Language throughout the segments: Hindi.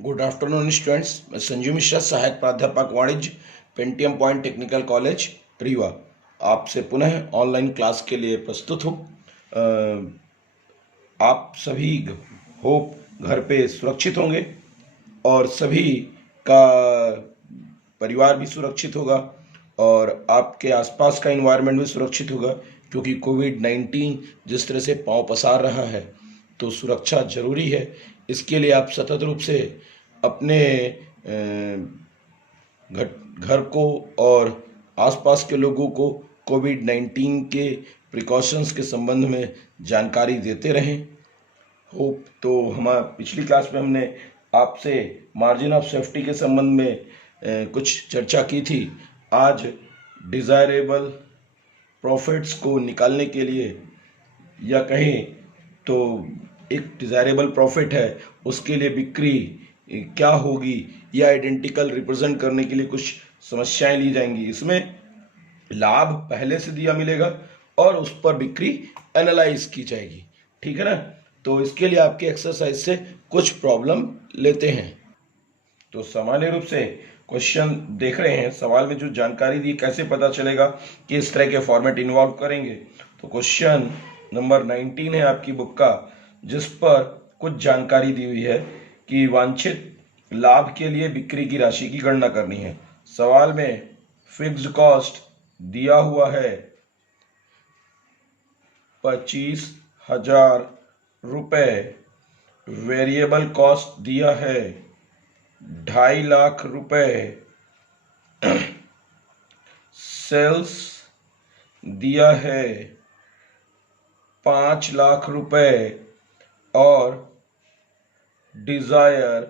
Good afternoon students. मैं संजीव मिश्रा, सहायक प्राध्यापक वाणिज्य, Pentium point technical college Rewa, आपसे पुनः ऑनलाइन क्लास के लिए प्रस्तुत हूँ। आप सभी होप घर पे सुरक्षित होंगे और सभी का परिवार भी सुरक्षित होगा और आपके आसपास का इन्वायरमेंट भी सुरक्षित होगा, क्योंकि कोविड-19 जिस तरह से पांव पसार रहा है तो सुरक्षा जरूरी है। इसके लिए आप सतत रूप से अपने घर को और आसपास के लोगों को कोविड-19 के प्रिकॉशंस के संबंध में जानकारी देते रहें। होप तो हमारा पिछली क्लास में हमने आपसे मार्जिन ऑफ सेफ्टी के संबंध में कुछ चर्चा की थी। आज डिज़ायरेबल प्रॉफिट्स को निकालने के लिए, या कहें तो एक डिज़ायरेबल प्रॉफिट है उसके लिए बिक्री क्या होगी या आइडेंटिकल रिप्रेजेंट करने के लिए कुछ समस्याएं ली जाएंगी। इसमें लाभ पहले से दिया मिलेगा और उस पर बिक्री एनालाइज की जाएगी, ठीक है ना। तो इसके लिए आपके एक्सरसाइज से कुछ प्रॉब्लम लेते हैं। तो सामान्य रूप से क्वेश्चन देख रहे हैं, सवाल में जो जानकारी दी कैसे पता चलेगा कि इस तरह के फॉर्मेट इन्वॉल्व करेंगे। तो क्वेश्चन नंबर 19 है आपकी बुक का, जिस पर कुछ जानकारी दी हुई है कि वांछित लाभ के लिए बिक्री की राशि की गणना करनी है। सवाल में फिक्स्ड कॉस्ट दिया हुआ है 25,000 रुपए, वेरिएबल कॉस्ट दिया है 2.5 लाख रुपए, सेल्स दिया है 5 लाख रुपए और डिजायर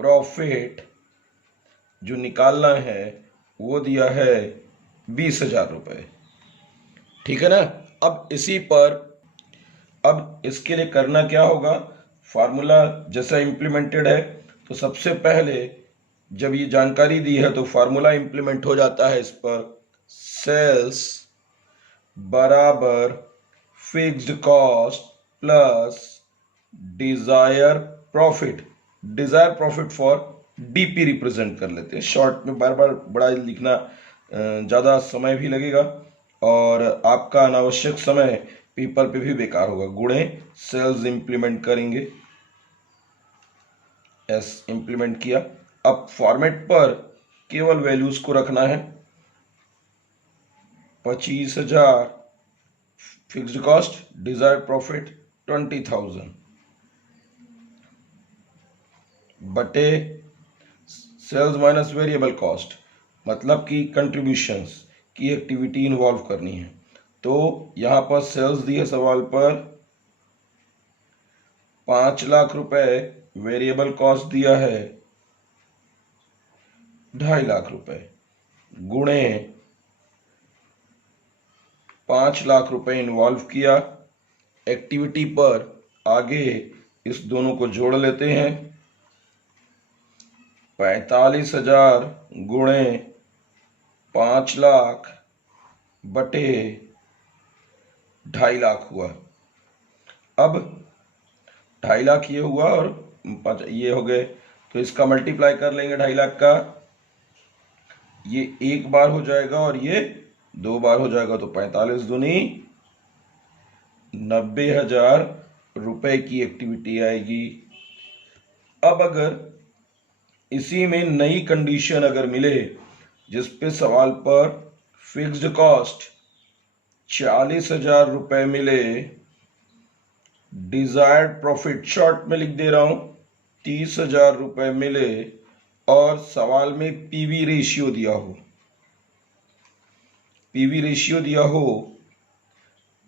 प्रॉफिट जो निकालना है वो दिया है 20,000 रुपए, ठीक है ना। अब इसके लिए करना क्या होगा, फार्मूला जैसा इम्प्लीमेंटेड है। तो सबसे पहले जब ये जानकारी दी है तो फार्मूला इम्प्लीमेंट हो जाता है इस पर, सेल्स बराबर fixed cost plus Dzire profit for DP represent कर लेते हैं। शॉर्ट में बार बार बड़ा लिखना ज़्यादा समय भी लगेगा और आपका अनावश्यक समय पेपर पे भी बेकार होगा। गुणे सेल्स इंप्लीमेंट करेंगे, एस इंप्लीमेंट किया। अब फॉर्मेट पर केवल वैल्यूज को रखना है। 25,000 फिक्स्ड कॉस्ट, डिजायर्ड प्रॉफिट 20,000 बटे सेल्स माइनस वेरिएबल कॉस्ट, मतलब कि कंट्रीब्यूशंस की एक्टिविटी इन्वॉल्व करनी है। तो यहां पर सेल्स दिए सवाल पर 5 लाख रुपए, वेरिएबल कॉस्ट दिया है 2.5 लाख रुपए, गुणे 5 लाख रुपए इन्वॉल्व किया। एक्टिविटी पर आगे इस दोनों को जोड़ लेते हैं। 45,000 गुणे 5 लाख बटे 2.5 लाख हुआ। अब 2.5 लाख ये हुआ और ये हो गए, तो इसका मल्टीप्लाई कर लेंगे 2.5 लाख का। ये एक बार हो जाएगा और ये 2 बार हो जाएगा, तो 45 दूनी 90,000 रुपए की एक्टिविटी आएगी। अब अगर इसी में नई कंडीशन अगर मिले जिसपे सवाल पर फिक्स्ड कॉस्ट 40,000 रुपए मिले, डिजायर्ड प्रॉफिट शॉर्ट में लिख दे रहा हूं 30,000 रुपए मिले और सवाल में पीवी रेशियो दिया हो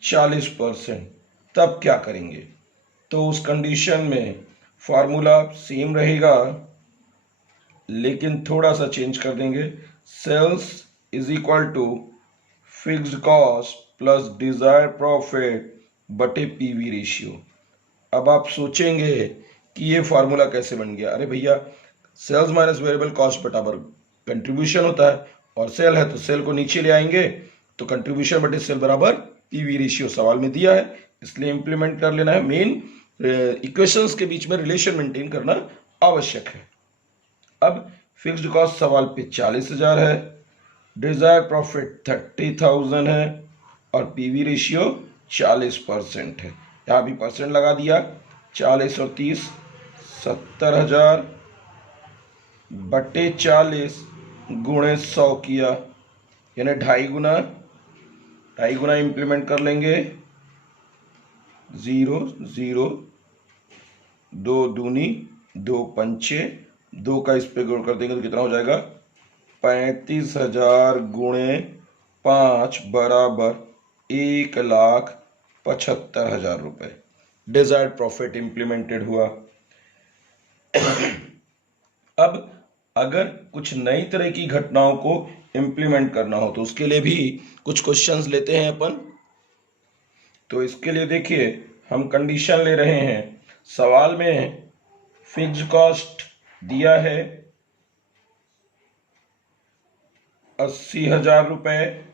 40%, तब क्या करेंगे। तो उस कंडीशन में फॉर्मूला सेम रहेगा लेकिन थोड़ा सा चेंज कर देंगे। Sales is equal to fixed cost plus desired profit बटे पीवी रेशियो। अब आप सोचेंगे कि ये फॉर्मूला कैसे बन गया। अरे भैया, सेल्स माइनस वेरिएबल कॉस्ट बराबर कंट्रीब्यूशन होता है और सेल है तो सेल को नीचे ले आएंगे, तो कंट्रीब्यूशन बटे सेल बराबर पीवी रेशियो सवाल में दिया है, इसलिए इंप्लीमेंट कर लेना है। मेन इक्वेशंस के बीच में रिलेशन मेंटेन करना आवश्यक है। अब फिक्स्ड कॉस्ट सवाल पे 40,000 है, डिजायर प्रॉफिट 30,000 है और पीवी रेशियो 40% है। यहाँ भी परसेंट लगा दिया, 40 और 30 70,000 बटे 40 गुणे 100 किया, यानी 2.5 गुना इंप्लीमेंट कर लेंगे। 0 0 2 दूनी 2 पंचे 2 का इस पे गुण कर देंगे तो कितना हो जाएगा 35,000 गुणे 5 बराबर 1,75,000 रुपए डिजायर्ड प्रॉफिट इंप्लीमेंटेड हुआ। अब अगर कुछ नई तरह की घटनाओं को इंप्लीमेंट करना हो तो उसके लिए भी कुछ क्वेश्चंस लेते हैं अपन। तो इसके लिए देखिए हम कंडीशन ले रहे हैं। सवाल में फिक्स्ड कॉस्ट दिया है 80,000 रुपए,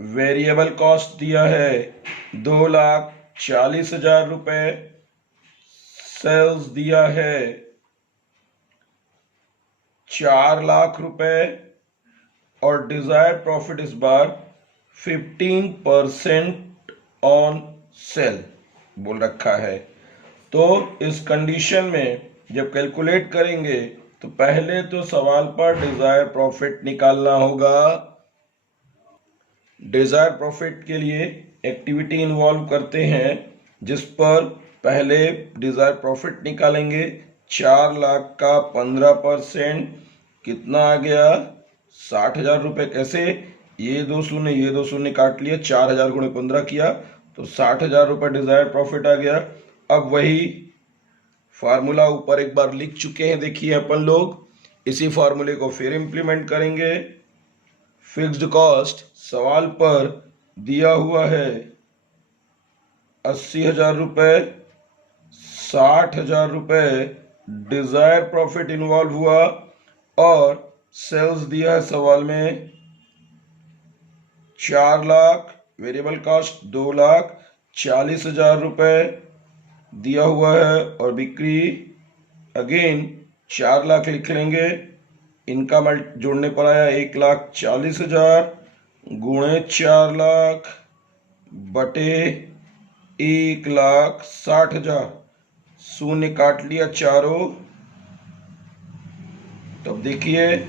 वेरिएबल कॉस्ट दिया है 2,40,000 रुपए, सेल्स दिया है 4 लाख रुपए और डिजायर प्रॉफिट इस बार 15% ऑन सेल बोल रखा है। तो इस कंडीशन में जब कैलकुलेट करेंगे तो पहले तो सवाल पर डिजायर प्रॉफिट निकालना होगा। डिजायर प्रॉफिट के लिए एक्टिविटी इन्वॉल्व करते हैं जिस पर पहले डिजायर प्रॉफिट निकालेंगे। 4 लाख का 15% कितना आ गया 60,000 रुपए। कैसे, ये 2 शून्य काट लिया, 4,000 गुणे 15 किया तो 60,000 रुपए डिजायर प्रॉफिट आ गया। अब वही फार्मूला ऊपर एक बार लिख चुके हैं, देखिए अपन लोग इसी फार्मूले को फिर इंप्लीमेंट करेंगे। फिक्स्ड कॉस्ट सवाल पर दिया हुआ है 80,000 रुपए, 60,000 रुपए डिजायर प्रॉफिट इन्वॉल्व हुआ और सेल्स दिया है सवाल में 4 लाख, वेरिएबल कॉस्ट 2,40,000 रुपए दिया हुआ है और बिक्री अगेन 4 लाख लिख लेंगे। इनका जोड़ने पर आया 1,40,000 गुणे 4 लाख बटे 1,60,000, शून्य काट लिया चारों। तब देखिए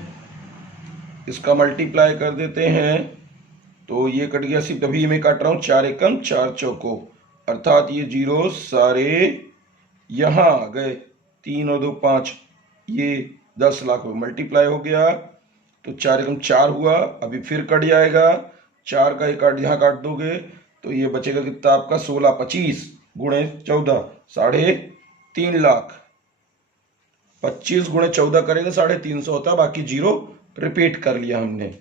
इसका मल्टीप्लाई कर देते हैं तो ये कट गया, सिर्फ अभी मैं काट रहा हूं, 4 एकम 4 चौको, अर्थात ये जीरो सारे यहां आ गए। 3 और 2 5, ये 10 लाख मल्टीप्लाई हो गया तो 4 एकम 4 हुआ। अभी फिर कट जाएगा, 4 का एक यहाँ काट दोगे तो ये बचेगा कितना आपका 16 25 गुणे 14 3.5 लाख। 25 गुणे 14 करेंगे 350 होता, बाकी जीरो रिपीट कर लिया हमने।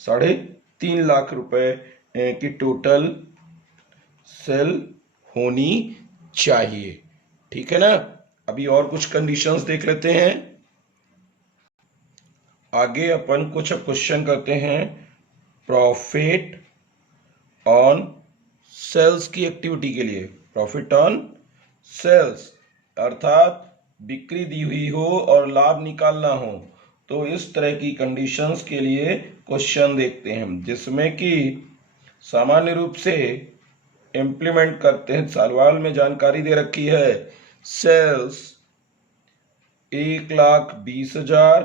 3.5 लाख रुपए की टोटल सेल होनी चाहिए, ठीक है ना। अभी और कुछ कंडीशंस देख लेते हैं। आगे अपन कुछ क्वेश्चन करते हैं प्रॉफिट ऑन सेल्स की एक्टिविटी के लिए। प्रॉफिट ऑन सेल्स अर्थात बिक्री दी हुई हो और लाभ निकालना हो, तो इस तरह की कंडीशंस के लिए क्वेश्चन देखते हैं जिसमें कि सामान्य रूप से इंप्लीमेंट करते हैं। सवाल में जानकारी दे रखी है सेल्स 1,20,000,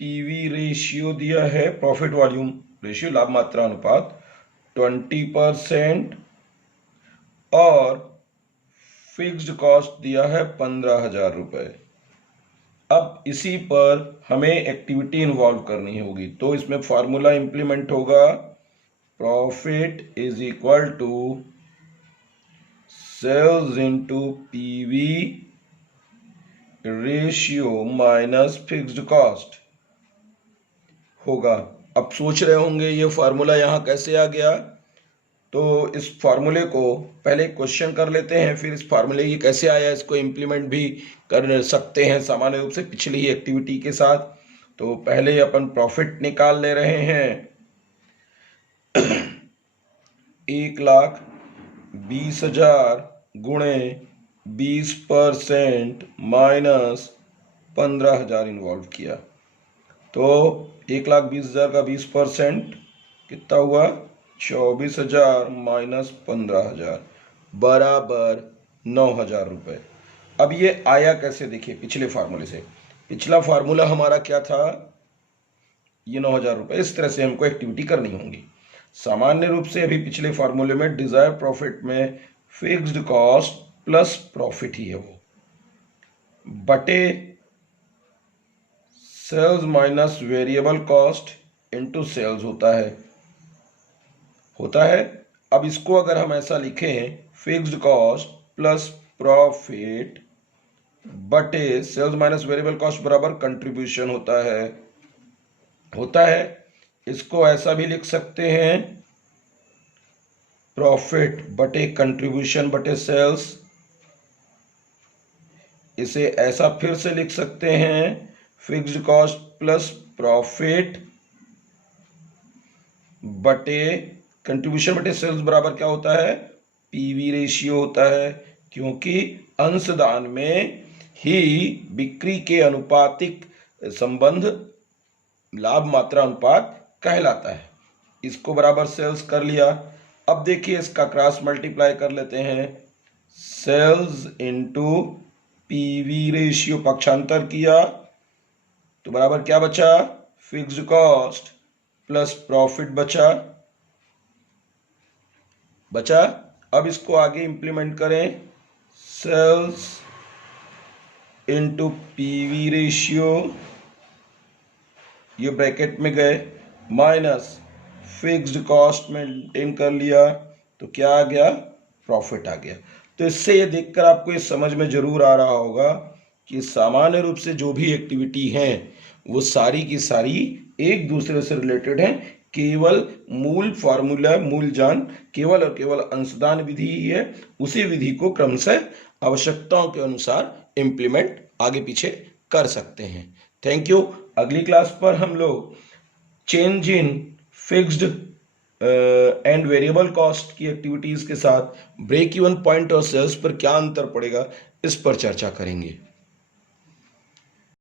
पीवी रेशियो दिया है प्रॉफिट वॉल्यूम रेशियो लाभ मात्रा अनुपात 20% और फिक्स्ड कॉस्ट दिया है 15,000 रुपए। अब इसी पर हमें एक्टिविटी इन्वॉल्व करनी होगी, तो इसमें फॉर्मूला इंप्लीमेंट होगा profit is equal to sales into PV ratio minus fixed cost होगा। अब सोच रहे होंगे ये फार्मूला यहां कैसे आ गया, तो इस फार्मूले को पहले क्वेश्चन कर लेते हैं, फिर इस फार्मूले की कैसे आया इसको इंप्लीमेंट भी कर सकते हैं सामान्य रूप से पिछली ही एक्टिविटी के साथ। तो पहले अपन प्रॉफिट निकाल ले रहे हैं 1,20,000 गुणे 20% माइनस 15,000 इन्वॉल्व किया, तो 1,20,000 का 20% कितना हुआ? 24,000 माइनस 15,000 बराबर 9,000 रुपये। अब ये आया कैसे, देखिए पिछले फार्मूले से। पिछला फार्मूला हमारा क्या था? ये 9,000 रुपये। इस तरह से हमको एक्टिविटी करनी होंगी। सामान्य रूप से अभी पिछले फार्मूले में डिजायर प्रॉफिट में फिक्स्ड कॉस्ट प्लस प्रॉफिट ही है वो, बटे sales minus variable cost into sales होता है। अब इसको अगर हम ऐसा लिखें, फिक्स्ड कॉस्ट प्लस प्रॉफिट बटे सेल्स माइनस वेरिएबल कॉस्ट बराबर कंट्रीब्यूशन होता है। इसको ऐसा भी लिख सकते हैं, प्रॉफिट बटे कंट्रीब्यूशन बटे सेल्स। इसे ऐसा फिर से लिख सकते हैं, फिक्स्ड कॉस्ट प्लस प्रॉफिट बटे कंट्रीब्यूशन बटे सेल्स बराबर क्या होता है? पीवी रेशियो होता है, क्योंकि अंशदान में ही बिक्री के अनुपातिक संबंध लाभ मात्रा अनुपात कहलाता है। इसको बराबर सेल्स कर लिया। अब देखिए इसका क्रॉस मल्टीप्लाई कर लेते हैं, सेल्स इनटू पीवी रेशियो पक्षांतर किया तो बराबर क्या बचा? फिक्स्ड कॉस्ट प्लस प्रॉफिट बचा। अब इसको आगे इंप्लीमेंट करें, सेल्स इनटू पीवी रेशियो, ये ब्रैकेट में गए, माइनस फिक्स्ड कॉस्ट मेंटेन कर लिया तो क्या आ गया? प्रॉफिट आ गया। तो इससे ये देखकर आपको ये समझ में जरूर आ रहा होगा कि सामान्य रूप से जो भी एक्टिविटी हैं वो सारी की सारी एक दूसरे से रिलेटेड हैं। केवल मूल फॉर्मूला, मूल जान केवल और केवल अंशदान विधि ही है। उसी विधि को क्रमशः आवश्यकताओं के अनुसार इंप्लीमेंट आगे पीछे कर सकते हैं। Thank you. अगली क्लास पर हम लोग change in fixed and variable cost की एक्टिविटीज के साथ ब्रेक इवन पॉइंट और सेल्स पर क्या अंतर पड़ेगा, इस पर चर्चा करेंगे।